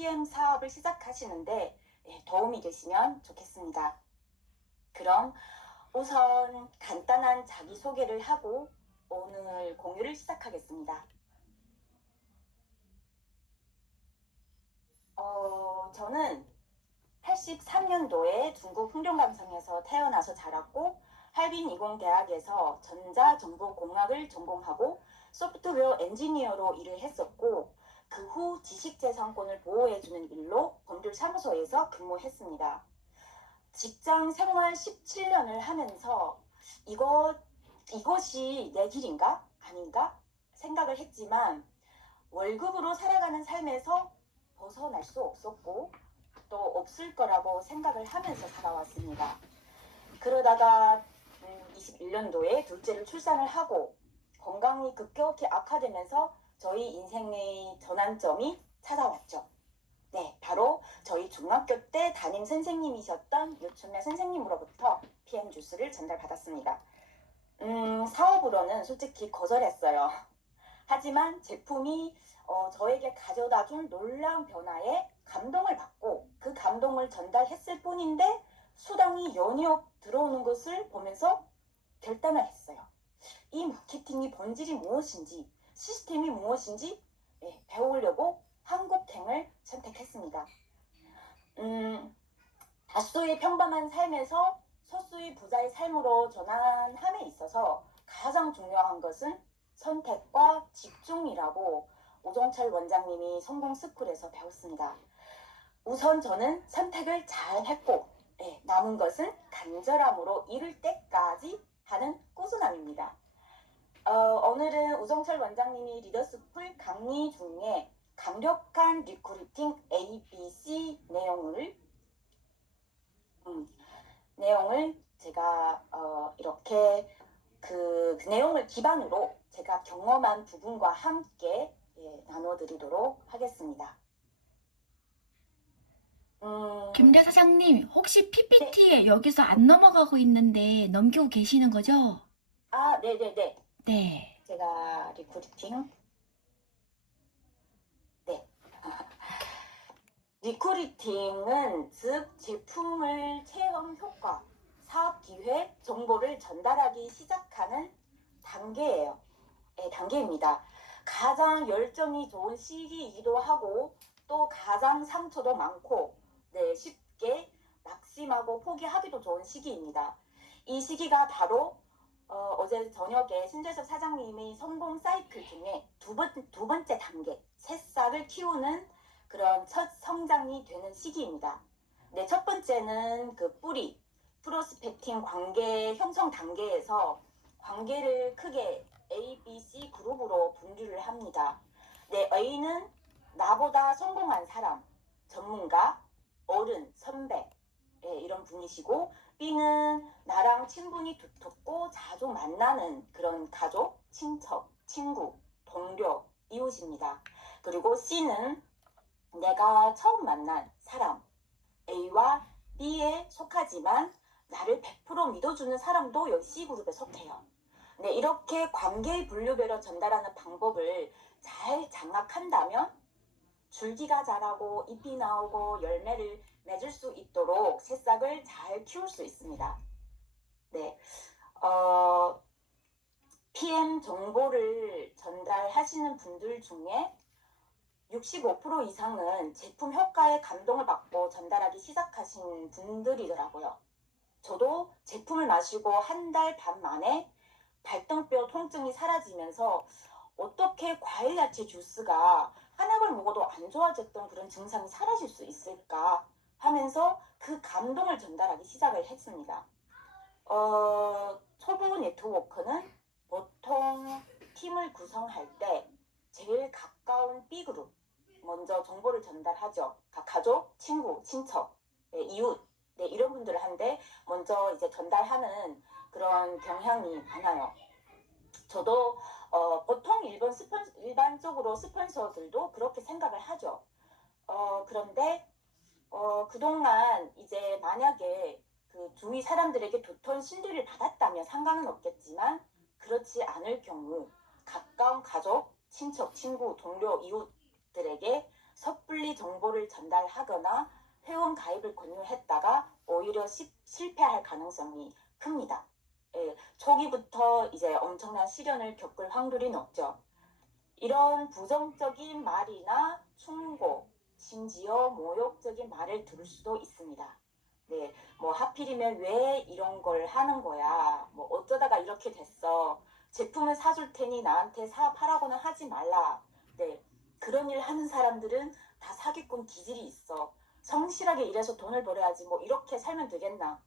PM 사업을 시작하시는데 도움이 되시면 좋겠습니다. 그럼 우선 간단한 자기소개를 하고 오늘 공유를 시작하겠습니다. 저는 83년도에 중국 흑룡감성에서 태어나서 자랐고 할빈이공대학에서 전자정보공학을 전공하고 소프트웨어 엔지니어로 일을 했었고 그 후 지식재산권을 보호해주는 일로 법률사무소에서 근무했습니다. 직장 생활 17년을 하면서 이것이 내 길인가? 아닌가? 생각을 했지만 월급으로 살아가는 삶에서 벗어날 수 없었고 또 없을 거라고 생각을 하면서 살아왔습니다. 그러다가 21년도에 둘째를 출산을 하고 건강이 급격히 악화되면서 저희 인생의 전환점이 찾아왔죠. 네, 바로 저희 중학교 때 담임 선생님이셨던 유춘매 선생님으로부터 PM 주스를 전달받았습니다. 사업으로는 솔직히 거절했어요. 하지만 제품이 저에게 가져다준 놀라운 변화에 감동을 받고 그 감동을 전달했을 뿐인데 수당이 연이어 들어오는 것을 보면서 결단을 했어요. 이 마케팅의 본질이 무엇인지 시스템이 무엇인지 배우려고 한국행을 선택했습니다. 다수의 평범한 삶에서 소수의 부자의 삶으로 전환함에 있어서 가장 중요한 것은 선택과 집중이라고 오종철 원장님이 성공스쿨에서 배웠습니다. 우선 저는 선택을 잘 했고 남은 것은 간절함으로 이룰 때까지 하는 꾸준함입니다. 오늘은 오종철 원장님이 리더스쿨 강의 중에 강력한 리크루팅 ABC 내용을 제가 이렇게 그 내용을 기반으로 제가 경험한 부분과 함께 나눠드리도록 하겠습니다. 김대 사장님, 혹시 PPT에 여기서 안 넘어가고 있는데 넘기고 계시는 거죠? 네네네. 네. 제가 리크루팅. 네. 리크루팅은 즉 제품을 체험 효과, 사업 기회, 정보를 전달하기 시작하는 단계예요. 단계입니다. 가장 열정이 좋은 시기이기도 하고 또 가장 상처도 많고 쉽게 낙심하고 포기하기도 좋은 시기입니다. 이 시기가 바로 어제 저녁에 신재섭 사장님의 성공 사이클 중에 두 번째 단계, 새싹을 키우는 그런 첫 성장이 되는 시기입니다. 첫 번째는 그 뿌리, 프로스펙팅 관계 형성 단계에서 관계를 크게 A, B, C 그룹으로 분류를 합니다. A는 나보다 성공한 사람, 전문가, 어른, 선배 이런 분이시고 B는 나랑 친분이 두텁고 자주 만나는 그런 가족, 친척, 친구, 동료, 이웃입니다. 그리고 C는 내가 처음 만난 사람, A와 B에 속하지만 나를 100% 믿어주는 사람도 이 C그룹에 속해요. 이렇게 관계의 분류별로 전달하는 방법을 잘 장악한다면 줄기가 자라고 잎이 나오고 열매를 맺을 수 있도록 새싹을 잘 키울 수 있습니다. PM 정보를 전달하시는 분들 중에 65% 이상은 제품 효과에 감동을 받고 전달하기 시작하신 분들이더라고요. 저도 제품을 마시고 한 달 반 만에 발등뼈 통증이 사라지면서 어떻게 과일 야채 주스가 한 약을 먹어도 안 좋아졌던 그런 증상이 사라질 수 있을까 하면서 그 감동을 전달하기 시작을 했습니다. 초보 네트워크는 보통 팀을 구성할 때 제일 가까운 B그룹 먼저 정보를 전달하죠. 가족, 친구, 친척, 이웃 이런 분들을 한데 먼저 이제 전달하는 그런 경향이 많아요. 저도 보통 일반적으로 스폰서들도 그렇게 생각을 하죠. 그런데 그동안 이제 만약에 그 주위 사람들에게 두터운 신뢰를 받았다면 상관은 없겠지만 그렇지 않을 경우 가까운 가족, 친척, 친구, 동료, 이웃들에게 섣불리 정보를 전달하거나 회원 가입을 권유했다가 오히려 실패할 가능성이 큽니다. 예, 초기부터 이제 엄청난 시련을 겪을 확률이 높죠. 이런 부정적인 말이나 충고, 심지어 모욕적인 말을 들을 수도 있습니다. 네, 뭐 하필이면 왜 이런 걸 하는 거야? 뭐 어쩌다가 이렇게 됐어? 제품을 사줄 테니 나한테 사업하라고는 하지 말라. 네, 그런 일 하는 사람들은 다 사기꾼 기질이 있어. 성실하게 일해서 돈을 벌어야지 뭐 이렇게 살면 되겠나?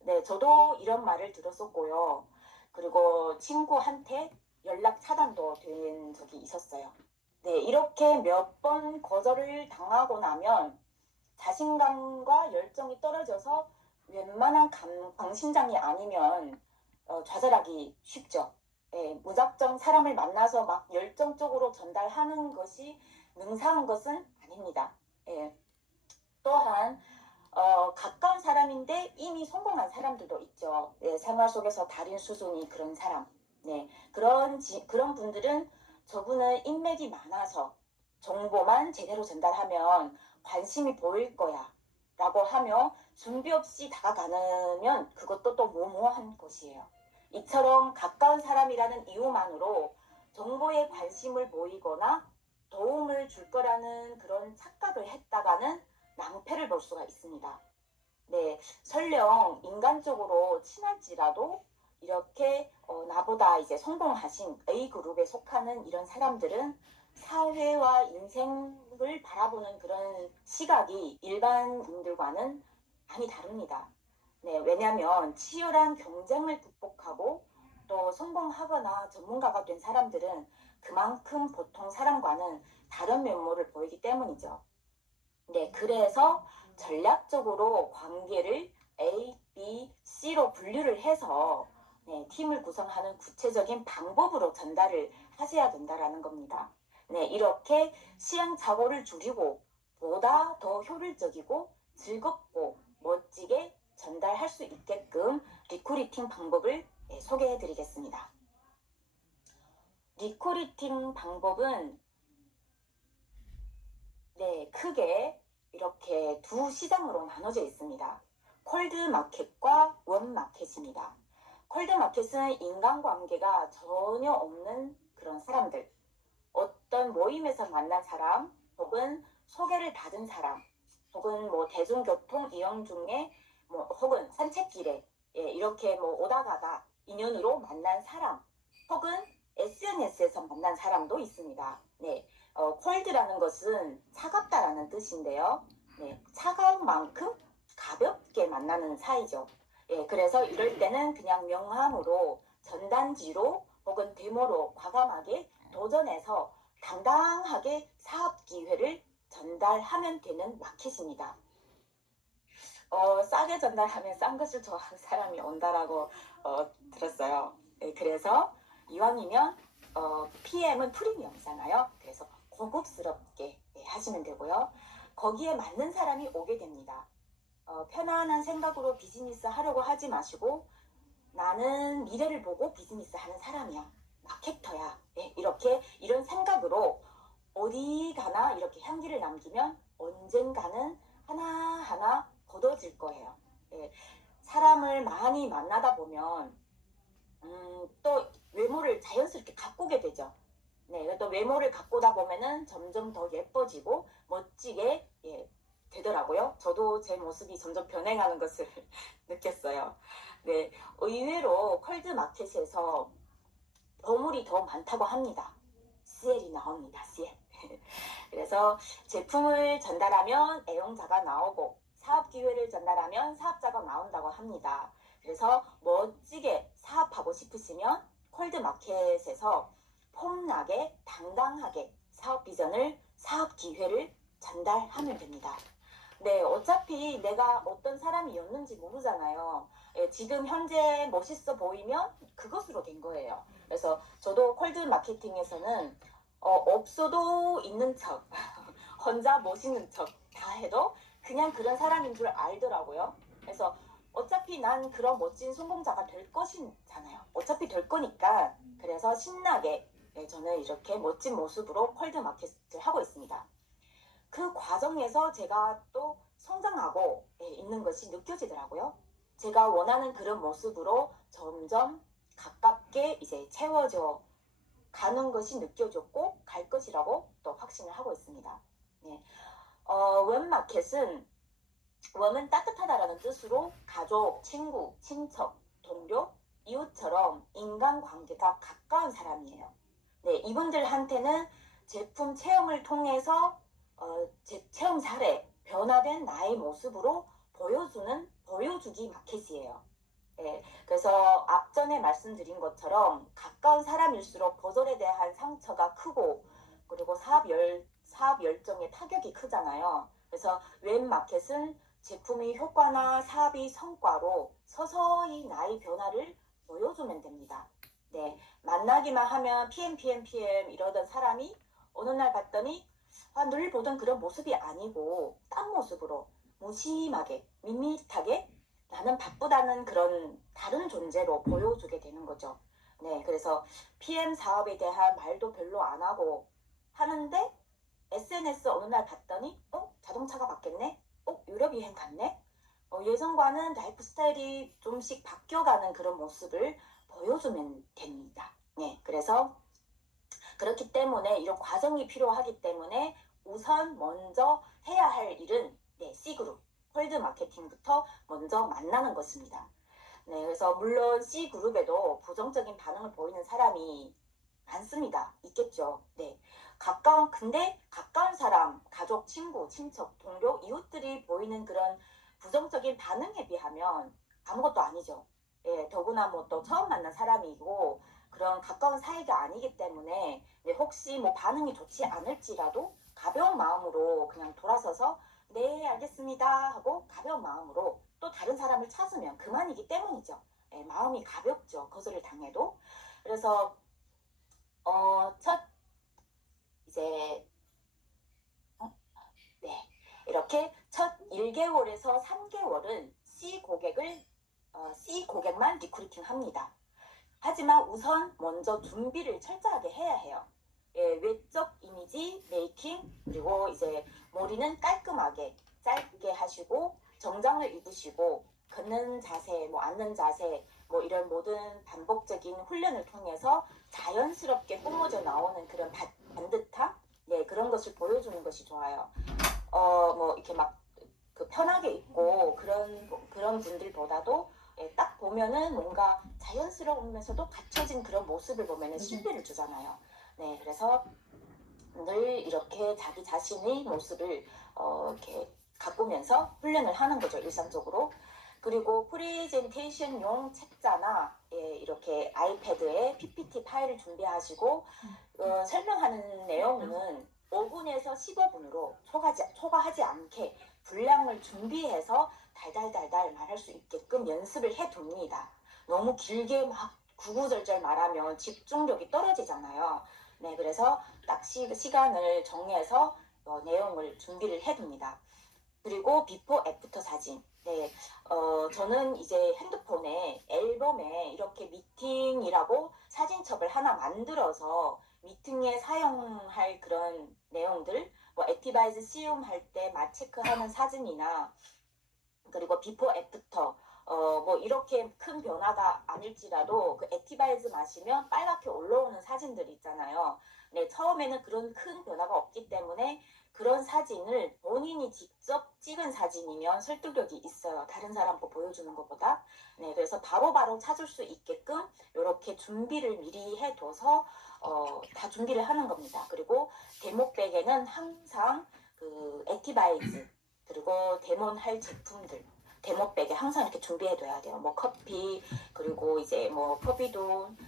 네, 저도 이런 말을 들었었고요. 그리고 친구한테 연락 차단도 된 적이 있었어요. 네, 이렇게 몇 번 거절을 당하고 나면 자신감과 열정이 떨어져서 웬만한 강심장이 아니면 좌절하기 쉽죠. 예, 무작정 사람을 만나서 막 열정적으로 전달하는 것이 능사한 것은 아닙니다. 예, 또한 가까운 사람인데 이미 성공한 사람들도 있죠. 네, 생활 속에서 달인 수준이 그런 사람. 네, 그런 분들은 저분은 인맥이 많아서 정보만 제대로 전달하면 관심이 보일 거야. 라고 하며 준비 없이 다가가면 그것도 또 모모한 것이에요. 이처럼 가까운 사람이라는 이유만으로 정보에 관심을 보이거나 도움을 줄 거라는 그런 착각을 했다가는 낭패를 볼 수가 있습니다. 네, 설령 인간적으로 친할지라도 이렇게 나보다 이제 성공하신 A그룹에 속하는 이런 사람들은 사회와 인생을 바라보는 그런 시각이 일반인들과는 많이 다릅니다. 네, 왜냐하면 치열한 경쟁을 극복하고 또 성공하거나 전문가가 된 사람들은 그만큼 보통 사람과는 다른 면모를 보이기 때문이죠. 네, 그래서 전략적으로 관계를 A, B, C로 분류를 해서 네, 팀을 구성하는 구체적인 방법으로 전달을 하셔야 된다라는 겁니다. 네, 이렇게 시행착오를 줄이고 보다 더 효율적이고 즐겁고 멋지게 전달할 수 있게끔 리크루팅 방법을 소개해 드리겠습니다. 리크루팅 방법은 네, 크게 이렇게 두 시장으로 나눠져 있습니다. 콜드 마켓과 웜 마켓입니다. 콜드 마켓은 인간관계가 전혀 없는 그런 사람들, 어떤 모임에서 만난 사람, 혹은 소개를 받은 사람, 혹은 뭐 대중교통 이용 중에 뭐 혹은 산책길에 이렇게 뭐 오다 가다 인연으로 만난 사람, 혹은 SNS에서 만난 사람도 있습니다. 네, 콜드라는 것은 차갑다라는 뜻인데요. 네, 차가운 만큼 가볍게 만나는 사이죠. 예, 그래서 이럴 때는 그냥 명함으로 전단지로 혹은 데모로 과감하게 도전해서 당당하게 사업 기회를 전달하면 되는 마켓입니다. 싸게 전달하면 싼 것을 좋아하는 사람이 온다라고 들었어요. 예, 그래서 이왕이면 PM은 프리미엄이잖아요. 그래서 고급스럽게 하시면 되고요. 거기에 맞는 사람이 오게 됩니다. 편안한 생각으로 비즈니스 하려고 하지 마시고 나는 미래를 보고 비즈니스 하는 사람이야. 마케터야. 네, 이렇게 이런 생각으로 어디 가나 이렇게 향기를 남기면 언젠가는 하나하나 걷어질 거예요. 네, 사람을 많이 만나다 보면 또 외모를 자연스럽게 가꾸게 되죠. 네, 또 외모를 가꾸다 보면은 점점 더 예뻐지고 멋지게 되더라고요. 저도 제 모습이 점점 변해가는 것을 느꼈어요. 네, 의외로 컬드 마켓에서 보물이 더 많다고 합니다. CL이 나옵니다. CL. 그래서 제품을 전달하면 애용자가 나오고 사업 기회를 전달하면 사업자가 나온다고 합니다. 그래서 멋지게 사업하고 싶으시면 콜드 마켓에서 폼나게 당당하게 사업 비전을 사업 기회를 전달하면 됩니다. 네, 어차피 내가 어떤 사람이었는지 모르잖아요. 예, 지금 현재 멋있어 보이면 그것으로 된 거예요. 그래서 저도 콜드 마케팅에서는 없어도 있는 척, 혼자 멋있는 척 다 해도 그냥 그런 사람인 줄 알더라고요. 그래서 어차피 난 그런 멋진 성공자가 될 것이잖아요. 어차피 될 거니까. 그래서 신나게 저는 이렇게 멋진 모습으로 콜드 마켓을 하고 있습니다. 그 과정에서 제가 또 성장하고 있는 것이 느껴지더라고요. 제가 원하는 그런 모습으로 점점 가깝게 이제 채워져 가는 것이 느껴졌고 갈 것이라고 또 확신을 하고 있습니다. 네. 웹마켓은 웜은 따뜻하다라는 뜻으로 가족, 친구, 친척, 동료, 이웃처럼 인간관계가 가까운 사람이에요. 네, 이분들한테는 제품 체험을 통해서 체험 사례, 변화된 나의 모습으로 보여주기 마켓이에요. 네, 그래서 앞전에 말씀드린 것처럼 가까운 사람일수록 거절에 대한 상처가 크고 그리고 사업 열정의 타격이 크잖아요. 그래서 웹마켓은 제품의 효과나 사업의 성과로 서서히 나의 변화를 보여주면 됩니다. 네, 만나기만 하면 PM 이러던 사람이 어느 날 봤더니 늘 보던 그런 모습이 아니고 딴 모습으로 무심하게 밋밋하게 나는 바쁘다는 그런 다른 존재로 보여주게 되는 거죠. 네, 그래서 PM 사업에 대한 말도 별로 안 하고 하는데 SNS 어느 날 봤더니 자동차가 바뀌었네? 유럽여행 갔네? 예전과는 라이프 스타일이 좀씩 바뀌어가는 그런 모습을 보여주면 됩니다. 네, 그래서 그렇기 때문에 이런 과정이 필요하기 때문에 우선 먼저 해야 할 일은 C그룹, 홀드 마케팅부터 먼저 만나는 것입니다. 네, 그래서 물론 C그룹에도 부정적인 반응을 보이는 사람이 많습니다. 있겠죠. 네. 근데 가까운 사람, 가족, 친구, 친척, 동료, 이웃들이 보이는 그런 부정적인 반응에 비하면 아무것도 아니죠. 예, 더구나 뭐 또 처음 만난 사람이고 그런 가까운 사이가 아니기 때문에 혹시 뭐 반응이 좋지 않을지라도 가벼운 마음으로 그냥 돌아서서 네, 알겠습니다 하고 가벼운 마음으로 또 다른 사람을 찾으면 그만이기 때문이죠. 예, 마음이 가볍죠. 거절을 당해도. 그래서 첫 이제 네, 이렇게 첫 1개월에서 3개월은 C 고객만 리크루팅 합니다. 하지만 우선 먼저 준비를 철저하게 해야 해요. 예, 외적 이미지 메이킹 그리고 이제 머리는 깔끔하게 짧게 하시고 정장을 입으시고 걷는 자세, 뭐 앉는 자세, 뭐 이런 모든 반복적인 훈련을 통해서 자연스럽게 뿜어져 나오는 그런 반듯함, 네, 그런 것을 보여주는 것이 좋아요. 뭐 이렇게 막 그 편하게 입고 그런 분들보다도 딱 보면은 뭔가 자연스러우면서도 갖춰진 그런 모습을 보면은 신뢰를 주잖아요. 네, 그래서 늘 이렇게 자기 자신의 모습을 이렇게 가꾸면서 훈련을 하는 거죠, 일상적으로. 그리고 프레젠테이션용 책자나 이렇게 아이패드에 PPT 파일을 준비하시고 설명하는 내용은 5분에서 15분으로 초과하지 않게 분량을 준비해서 달달달달 말할 수 있게끔 연습을 해둡니다. 너무 길게 막 구구절절 말하면 집중력이 떨어지잖아요. 네, 그래서 딱 시간을 정해서 내용을 준비를 해둡니다. 그리고 비포 애프터 사진. 네, 저는 이제 핸드폰에 앨범에 이렇게 미팅이라고 사진첩을 하나 만들어서 미팅에 사용할 그런 내용들, 뭐 액티바이즈 시음 할 때 맛체크하는 사진이나 그리고 비포 애프터 뭐 이렇게 큰 변화가 아닐지라도 그 액티바이즈 마시면 빨갛게 올라오는 사진들 있잖아요. 네, 처음에는 그런 큰 변화가 없기 때문에 그런 사진을 본인이 직접 찍은 사진이면 설득력이 있어요. 다른 사람 거 보여주는 것보다. 네, 그래서 바로바로 찾을 수 있게끔 이렇게 준비를 미리 해둬서 다 준비를 하는 겁니다. 그리고 데모백에는 항상 그 액티바이즈 그리고 데모할 제품들 데모백에 항상 이렇게 준비해둬야 돼요. 뭐 커피 그리고 이제 뭐 포비돈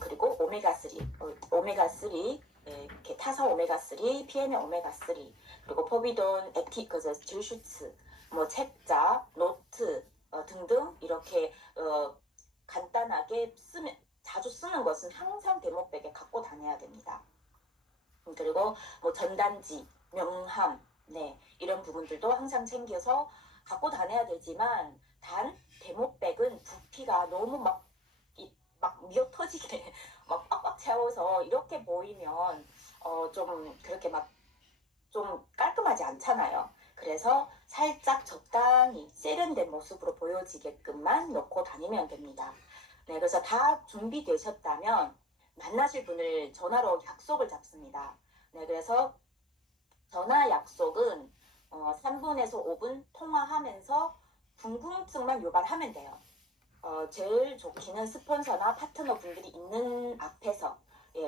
그리고 오메가3 이렇게 타사 오메가3 PM의 오메가3 그리고 포비돈 질슈츠 뭐 책자 노트 등등 이렇게 간단하게 자주 쓰는 것은 항상 데모백에 갖고 다녀야 됩니다. 그리고 뭐 전단지 명함 네, 이런 부분들도 항상 챙겨서 갖고 다녀야 되지만 단 데모백은 부피가 너무 막 미어 터지게 막 빡빡 채워서 이렇게 보이면 좀 그렇게 막 좀 깔끔하게 솔직하지 않잖아요. 그래서 살짝 적당히 세련된 모습으로 보여지게끔만 놓고 다니면 됩니다. 네, 그래서 다 준비되셨다면 만나실 분을 전화로 약속을 잡습니다. 네, 그래서 전화 약속은 3분에서 5분 통화하면서 궁금증만 유발하면 돼요. 제일 좋기는 스폰서나 파트너 분들이 있는 앞에서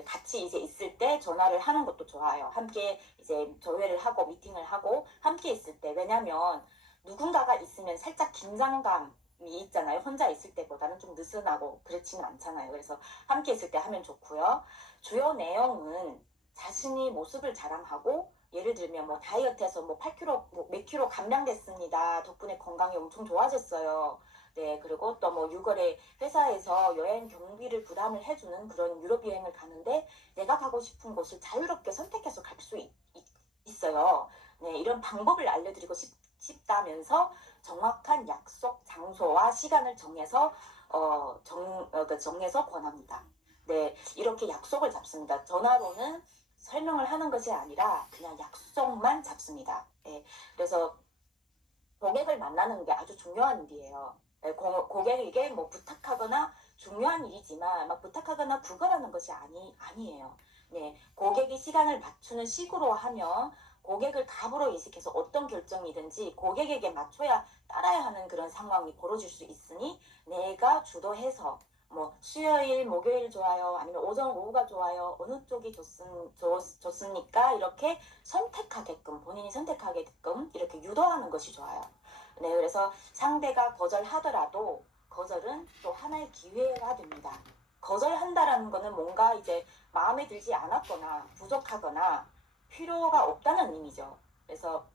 같이 이제 있을 때 전화를 하는 것도 좋아요. 함께 이제 조회를 하고 미팅을 하고 함께 있을 때 왜냐면 누군가가 있으면 살짝 긴장감이 있잖아요. 혼자 있을 때보다는 좀 느슨하고 그렇지는 않잖아요. 그래서 함께 있을 때 하면 좋고요. 주요 내용은 자신이 모습을 자랑하고 예를 들면 뭐 다이어트해서 뭐 8kg, 몇 킬로 감량됐습니다. 덕분에 건강이 엄청 좋아졌어요. 네, 그리고 또 뭐 6월에 회사에서 여행 경비를 부담을 해주는 그런 유럽 여행을 가는데 내가 가고 싶은 곳을 자유롭게 선택해서 갈 수 있어요. 네, 이런 방법을 알려드리고 싶다면서 정확한 약속 장소와 시간을 정해서 정해서 권합니다. 네, 이렇게 약속을 잡습니다. 전화로는 설명을 하는 것이 아니라 그냥 약속만 잡습니다. 네, 그래서 고객을 만나는 게 아주 중요한 일이에요. 고객에게 뭐 부탁하거나 중요한 일이지만 막 부탁하거나 구걸하는 것이 아니에요. 네, 고객이 시간을 맞추는 식으로 하면 고객을 갑으로 인식해서 어떤 결정이든지 고객에게 맞춰야 따라야 하는 그런 상황이 벌어질 수 있으니 내가 주도해서 뭐 수요일, 목요일 좋아요, 아니면 오전, 오후가 좋아요, 어느 쪽이 좋습니까? 이렇게 선택하게끔 본인이 선택하게끔 이렇게 유도하는 것이 좋아요. 네, 그래서 상대가 거절하더라도 거절은 또 하나의 기회가 됩니다. 거절한다라는 거는 뭔가 이제 마음에 들지 않았거나 부족하거나 필요가 없다는 의미죠. 그래서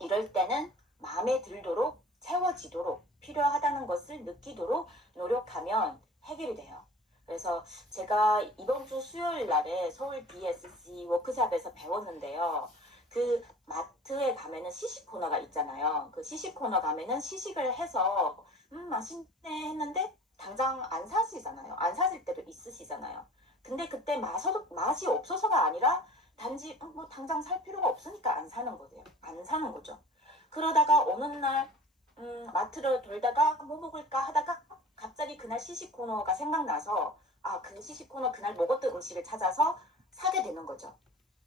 이럴 때는 마음에 들도록 채워지도록 필요하다는 것을 느끼도록 노력하면 해결이 돼요. 그래서 제가 이번 주 수요일 날에 서울 BSC 워크샵에서 배웠는데요. 그 마트에 가면은 시식 코너가 있잖아요. 그 시식 코너 가면은 시식을 해서 맛있네 했는데 당장 안 사시잖아요. 안 사실 때도 있으시잖아요. 근데 그때 맛이 없어서가 아니라 단지 뭐 당장 살 필요가 없으니까 안 사는 거예요. 안 사는 거죠. 그러다가 어느 날 마트를 돌다가 뭐 먹을까 하다가 갑자기 그날 시식 코너가 생각나서 그 시식 코너 그날 먹었던 음식을 찾아서 사게 되는 거죠.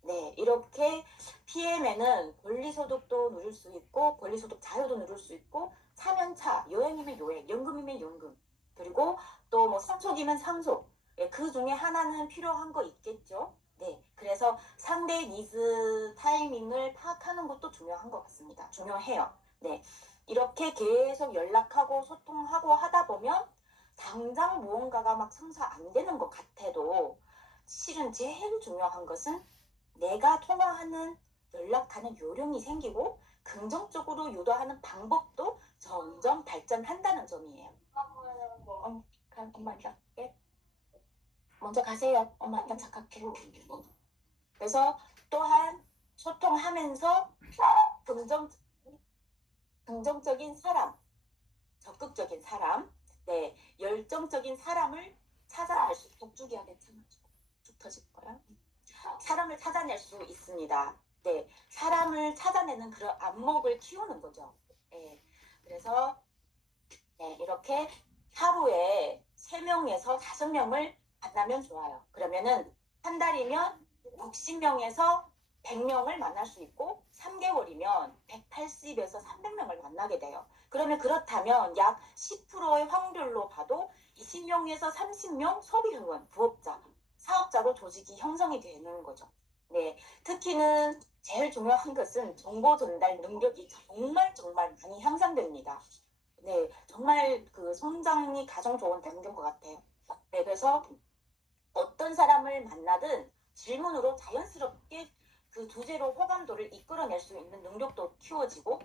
네, 이렇게 PM에는 권리소득도 누릴 수 있고 권리소득 자유도 누릴 수 있고 차면 차, 여행이면 여행, 연금이면 연금 그리고 또 뭐 상속이면 상속 그 중에 하나는 필요한 거 있겠죠. 네, 그래서 상대의 니즈 타이밍을 파악하는 것도 중요한 것 같습니다. 중요해요. 네, 이렇게 계속 연락하고 소통하고 하다 보면 당장 무언가가 막 성사 안 되는 것 같아도 실은 제일 중요한 것은 내가 통화하는 연락하는 요령이 생기고 긍정적으로 유도하는 방법도 점점 발전한다는 점이에요. 그럼 엄마 일단 갈게. 먼저 가세요. 엄마 일단 착각해. 그래서 또한 소통하면서 긍정, 긍정적인 사람, 적극적인 사람, 네, 열정적인 사람을 찾아낼 수, 독주기야 괜찮아. 쭉 터질 거야. 사람을 찾아낼 수 있습니다. 네, 사람을 찾아내는 그런 안목을 키우는 거죠. 네, 그래서 네, 이렇게 하루에 3명에서 5명을 만나면 좋아요. 그러면은 한 달이면 60명에서 100명을 만날 수 있고 3개월이면 180에서 300명을 만나게 돼요. 그러면 그렇다면 약 10%의 확률로 봐도 20명에서 30명 소비회원, 부업자, 사업자로 조직이 형성이 되는 거죠. 네, 특히는 제일 중요한 것은 정보 전달 능력이 정말 많이 향상됩니다. 네, 정말 그 성장이 가장 좋은 단계인 것 같아요. 네, 그래서 어떤 사람을 만나든 질문으로 자연스럽게 그 주제로 호감도를 이끌어낼 수 있는 능력도 키워지고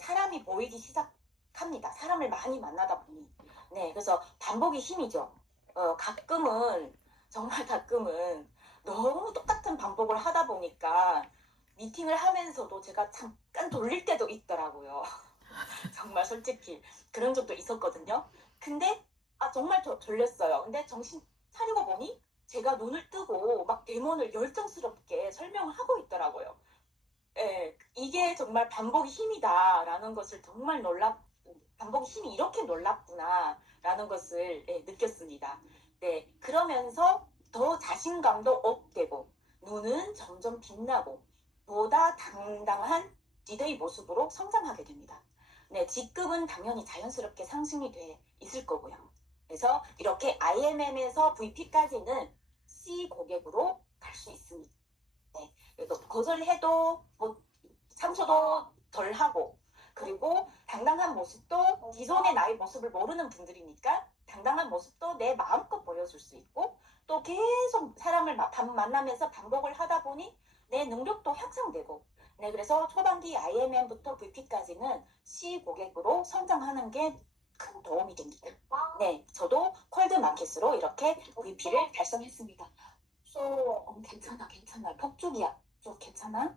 사람이 보이기 시작합니다. 사람을 많이 만나다 보니. 네, 그래서 반복이 힘이죠. 가끔은 정말 가끔은 너무 똑같은 반복을 하다 보니까 미팅을 하면서도 제가 잠깐 돌릴 때도 있더라고요. 정말 솔직히 그런 적도 있었거든요. 근데 정말 졸렸어요. 근데 정신 차리고 보니 제가 눈을 뜨고 막 데몬을 열정스럽게 설명을 하고 있더라고요. 예, 이게 정말 반복의 힘이다라는 것을 정말 반복의 힘이 이렇게 놀랍구나라는 것을 느꼈습니다. 네, 그러면서 더 자신감도 업되고 눈은 점점 빛나고 보다 당당한 리더의 모습으로 성장하게 됩니다. 네, 직급은 당연히 자연스럽게 상승이 돼 있을 거고요. 그래서 이렇게 IMM에서 VP까지는 C 고객으로 갈 수 있습니다. 네, 그래도 거절해도 뭐 상처도 덜 하고 그리고 당당한 모습도 기존의 나의 모습을 모르는 분들이니까 당당한 모습도 내 마음껏 보여줄 수 있고 또 계속 사람을 만나면서 반복을 하다 보니 내 능력도 향상되고 네, 그래서 초반기 IMM부터 VP까지는 C 고객으로 성장하는 게 큰 도움이 됩니다. 네, 저도 콜드 마켓으로 이렇게 VP를 달성했습니다. 괜찮아. 폭죽이야. 좀 괜찮아?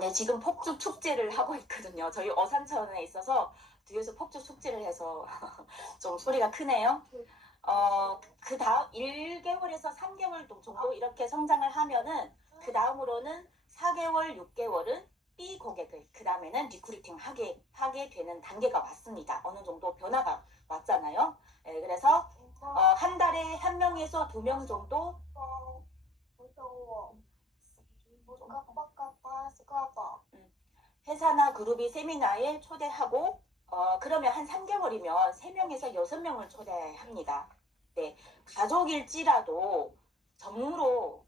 네, 지금 폭죽 축제를 하고 있거든요. 저희 어산천에 있어서 뒤에서 폭죽 축제를 해서 좀 소리가 크네요. 그 다음 1개월에서 3개월 정도 이렇게 성장을 하면은 그 다음으로는 4개월, 6개월은 B 고객을 그 다음에는 리크루팅 하게 되는 단계가 왔습니다. 어느 정도 변화가 왔잖아요. 네, 그래서 한 달에 1명에서 2명 정도 회사나 그룹이 세미나에 초대하고 그러면 한 3개월이면 3명에서 6명을 초대합니다. 네, 가족일지라도 정무로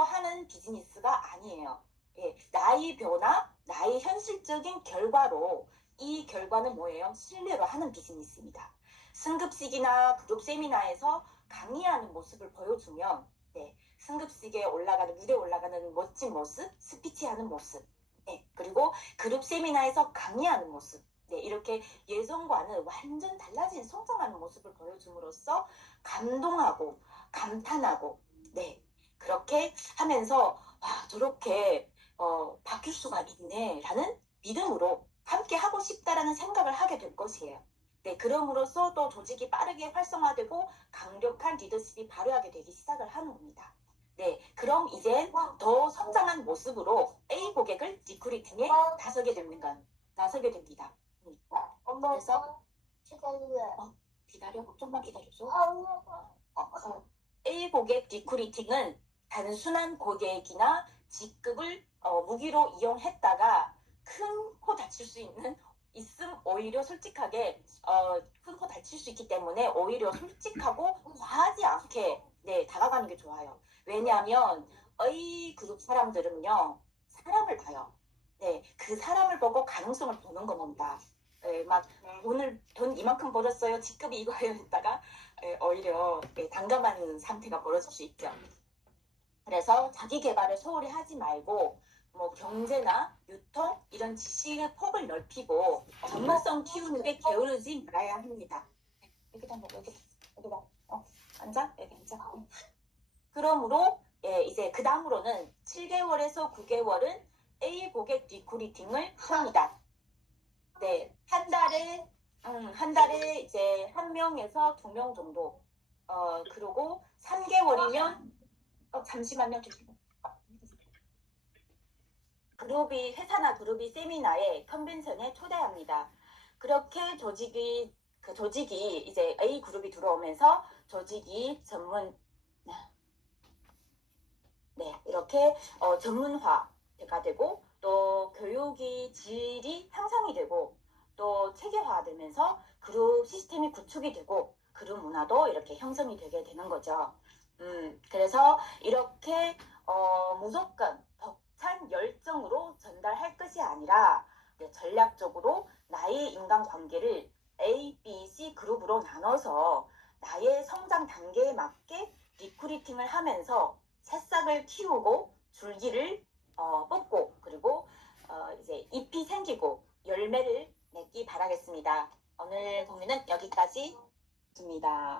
하는 비즈니스가 아니에요. 예, 나의 변화, 나의 현실적인 결과로 이 결과는 뭐예요? 신뢰로 하는 비즈니스입니다. 승급식이나 그룹 세미나에서 강의하는 모습을 보여주면 승급식에 무대에 올라가는 멋진 모습, 스피치하는 모습, 그리고 그룹 세미나에서 강의하는 모습, 이렇게 예전과는 완전 달라진 성장하는 모습을 보여줌으로써 감동하고 감탄하고, 그렇게 하면서 저렇게 바뀔 수가 있네라는 믿음으로 함께 하고 싶다라는 생각을 하게 될 것이에요. 그럼으로써 또 조직이 빠르게 활성화되고 강력한 리더십이 발휘하게 되기 시작을 하는 겁니다. 그럼 이제 더 성장한 모습으로 A 고객을 리크루팅에 나서게 됩니다. 그래서 기다려, 좀만 기다려줘. A 고객 리크루팅은 단순한 고객이나 직급을 무기로 이용했다가 큰 코 다칠 수 있음 오히려 솔직하게 큰 코 다칠 수 있기 때문에 오히려 솔직하고 과하지 않게 다가가는 게 좋아요. 왜냐하면 A 그룹 사람들은요 사람을 봐요. 그 사람을 보고 가능성을 보는 겁니다. 막 오늘 돈 이만큼 벌었어요. 직급이 이거예요. 했다가 오히려 난감한 상태가 벌어질 수 있죠. 그래서 자기 개발을 소홀히 하지 말고 뭐 경제나 유통 이런 지식의 폭을 넓히고 전문성 키우는 데 게으르지 말아야 합니다. 여기다 앉아. 여기 앉아. 그러므로 이제 그 다음으로는 7개월에서 9개월은 A 고객 리크루팅을 합니다. 한 달에 이제 1명에서 2명 정도. 그리고 3개월이면 잠시만요. 회사나 그룹이 세미나에 컨벤션에 초대합니다. 그렇게 조직이 이제 A 그룹이 들어오면서 조직이 이렇게 전문화가 되고 또 교육의 질이 향상이 되고 또 체계화되면서 그룹 시스템이 구축이 되고 그룹 문화도 이렇게 형성이 되게 되는 거죠. 그래서 이렇게 무조건 벅찬 열정으로 전달할 것이 아니라 전략적으로 나의 인간관계를 A, B, C 그룹으로 나눠서 나의 성장 단계에 맞게 리크루팅을 하면서 새싹을 키우고 줄기를 뽑고 그리고 이제 잎이 생기고 열매를 맺기 바라겠습니다. 오늘 공유는 여기까지입니다.